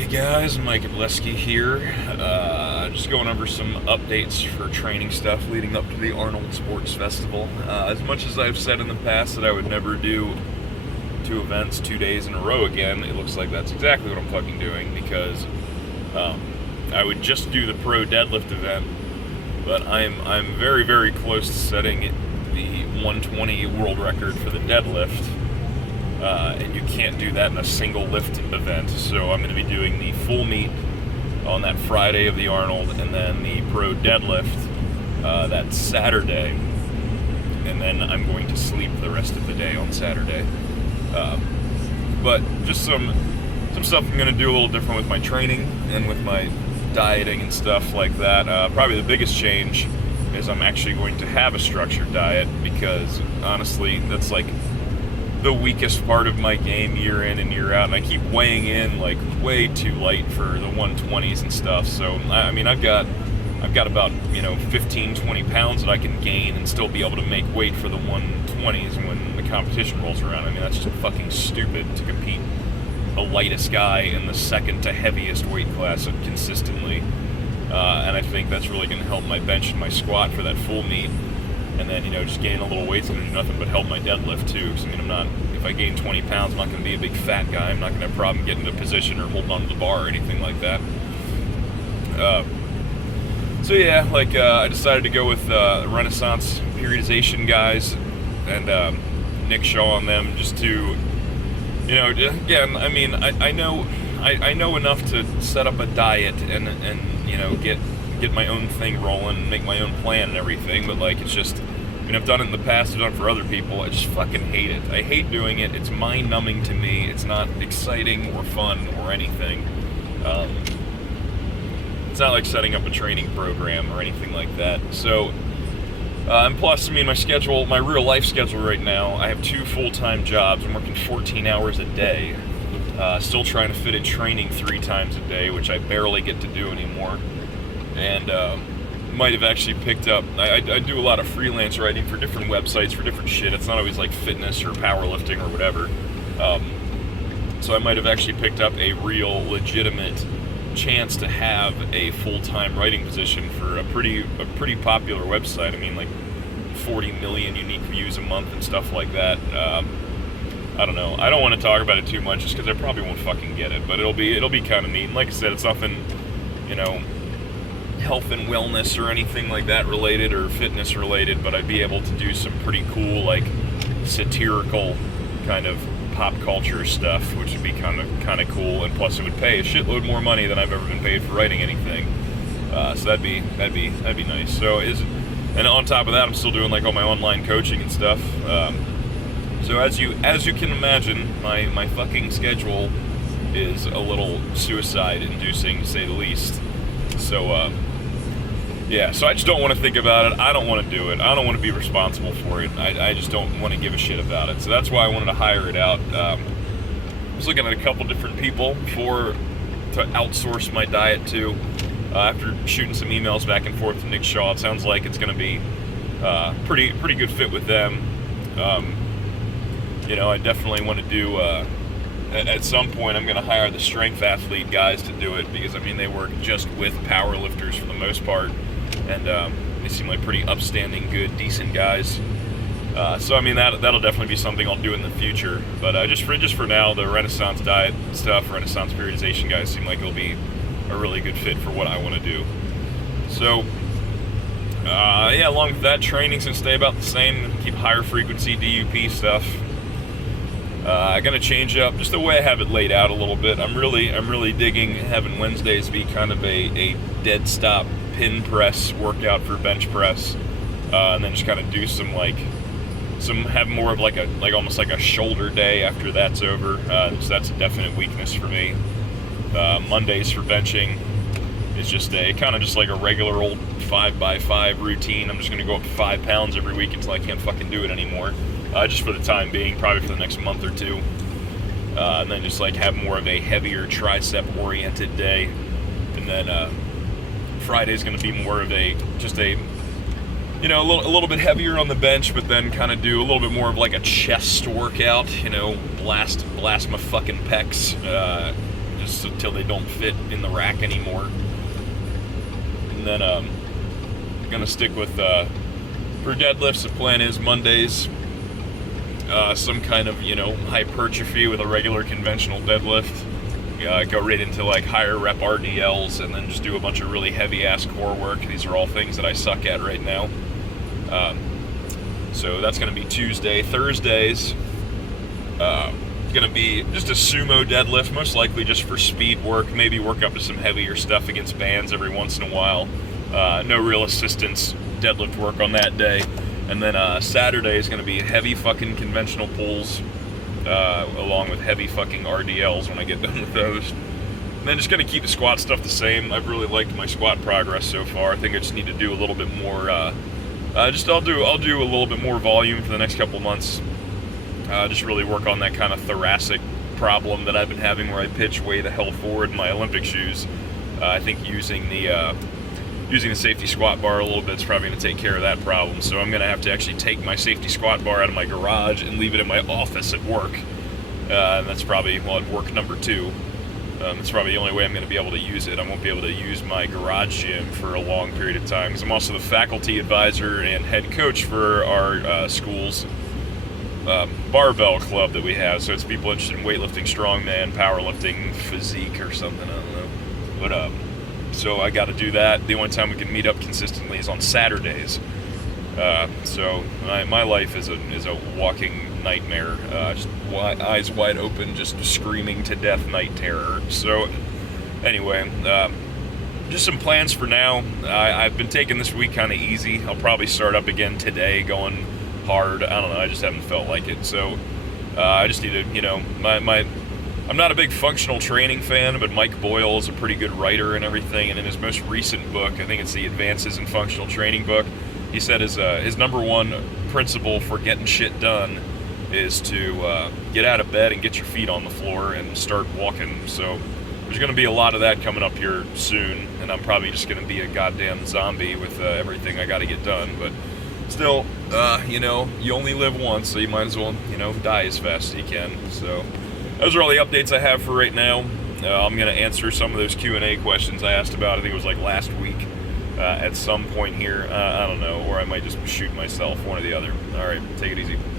Hey guys, Mike Ableski here. Just going over some updates for training stuff leading up to the Arnold Sports Festival. As much as I've said in the past that I would never do 2 events 2 days in a row again, it looks like that's exactly what I'm fucking doing because I would just do the pro deadlift event, but I'm very, very close to setting the 120 world record for the deadlift. And you can't do that in a single lift event, so I'm going to be doing the full meet on that Friday of the Arnold, and then the pro deadlift that Saturday, and then I'm going to sleep the rest of the day on Saturday. But just some stuff I'm going to do a little different with my training and with my dieting and stuff like that. Probably the biggest change is I'm actually going to have a structured diet, because honestly that's like the weakest part of my game year in and year out, and I keep weighing in like way too light for the 120s and stuff. So I mean I've got about 15-20 pounds that I can gain and still be able to make weight for the 120s when the competition rolls around. I mean that's just fucking stupid to compete the lightest guy in the second to heaviest weight class consistently, and I think that's really going to help my bench and my squat for that full meet. And then, just gain a little weight's going to do nothing but help my deadlift too. Because, if I gain 20 pounds, I'm not going to be a big fat guy. I'm not going to have a problem getting into position or holding onto the bar or anything like that. So yeah, I decided to go with Renaissance periodization guys and Nick Shaw on them, just to, again, I know enough to set up a diet and get my own thing rolling and make my own plan and everything, but it's just, I've done it in the past, I've done it for other people, I just fucking hate it. I hate doing it. It's mind-numbing to me. It's not exciting or fun or anything. It's not like setting up a training program or anything like that. So, and plus, my schedule, my real life schedule right now, I have 2 full-time jobs. I'm working 14 hours a day. Still trying to fit in training 3 times a day, which I barely get to do anymore. And might have actually picked up, I do a lot of freelance writing for different websites for different shit. It's not always like fitness or powerlifting or whatever. So I might have actually picked up a real legitimate chance to have a full-time writing position for a pretty popular website. 40 million unique views a month and stuff like that. I don't know. I don't want to talk about it too much just because I probably won't fucking get it, but it'll be kind of neat. And like I said, it's nothing, health and wellness or anything like that related or fitness related, but I'd be able to do some pretty cool, satirical kind of pop culture stuff, which would be kind of cool, and plus it would pay a shitload more money than I've ever been paid for writing anything. So that'd be nice. So and on top of that, I'm still doing all my online coaching and stuff. So as you can imagine, my fucking schedule is a little suicide-inducing, to say the least. So yeah, so I just don't want to think about it. I don't want to do it. I don't want to be responsible for it. I just don't want to give a shit about it. So that's why I wanted to hire it out. I was looking at a couple different people to outsource my diet to. After shooting some emails back and forth to Nick Shaw, it sounds like it's going to be pretty good fit with them. I definitely want to do. At some point, I'm going to hire the strength athlete guys to do it, because they work just with power lifters for the most part, and they seem like pretty upstanding, good, decent guys. So that'll definitely be something I'll do in the future. But just for now, the Renaissance diet stuff, Renaissance periodization guys seem like it'll be a really good fit for what I want to do. So yeah, along with that, training's gonna stay about the same. Keep higher frequency DUP stuff. I'm gonna change up just the way I have it laid out a little bit. I'm really digging having Wednesdays be kind of a dead stop pin press workout for bench press, and then just kind of do have more of almost like a shoulder day after that's over. So that's a definite weakness for me. Mondays for benching is just like a regular old 5x5 routine. I'm just gonna go up 5 pounds every week until I can't fucking do it anymore. Just for the time being, probably for the next month or two. And then just have more of a heavier tricep-oriented day. And then Friday's going to be more of a a little bit heavier on the bench, but then kind of do a little bit more of a chest workout. Blast my fucking pecs. those until they don't fit in the rack anymore. And then I'm gonna stick with for deadlifts. The plan is Mondays, some kind of hypertrophy with a regular conventional deadlift. Go right into like higher rep RDLs, and then just do a bunch of really heavy ass core work. These are all things that I suck at right now. So that's going to be Tuesday. Thursdays, going to be just a sumo deadlift, most likely just for speed work. Maybe work up to some heavier stuff against bands every once in a while. No real assistance deadlift work on that day. And then Saturday is going to be heavy fucking conventional pulls, along with heavy fucking RDLs when I get done with those. And then just going to keep the squat stuff the same. I've really liked my squat progress so far. I think I just need to do a little bit more. I'll do a little bit more volume for the next couple months. Just really work on that kind of thoracic problem that I've been having, where I pitch way the hell forward in my Olympic shoes. I think using the safety squat bar a little bit is probably going to take care of that problem. So I'm going to have to actually take my safety squat bar out of my garage and leave it in my office at work. And that's probably, at work number 2. That's probably the only way I'm going to be able to use it. I won't be able to use my garage gym for a long period of time, because I'm also the faculty advisor and head coach for our school's barbell club that we have. So it's people interested in weightlifting, strongman, powerlifting, physique, or something. I don't know. But so I got to do that. The only time we can meet up consistently is on Saturdays. So my life is a walking nightmare. Just eyes wide open, just screaming to death night terror. So anyway, just some plans for now. I've been taking this week kind of easy. I'll probably start up again today, going hard. I don't know. I just haven't felt like it. So I just need to, I'm not a big functional training fan, but Mike Boyle is a pretty good writer and everything. And in his most recent book, I think it's the Advances in Functional Training book, he said his number one principle for getting shit done is to get out of bed and get your feet on the floor and start walking. So there's going to be a lot of that coming up here soon, and I'm probably just going to be a goddamn zombie with everything I got to get done. But still, you only live once, so you might as well, die as fast as you can. So those are all the updates I have for right now. I'm going to answer some of those Q&A questions I asked about. I think it was like last week at some point here. I don't know, or I might just shoot myself, one or the other. All right, take it easy.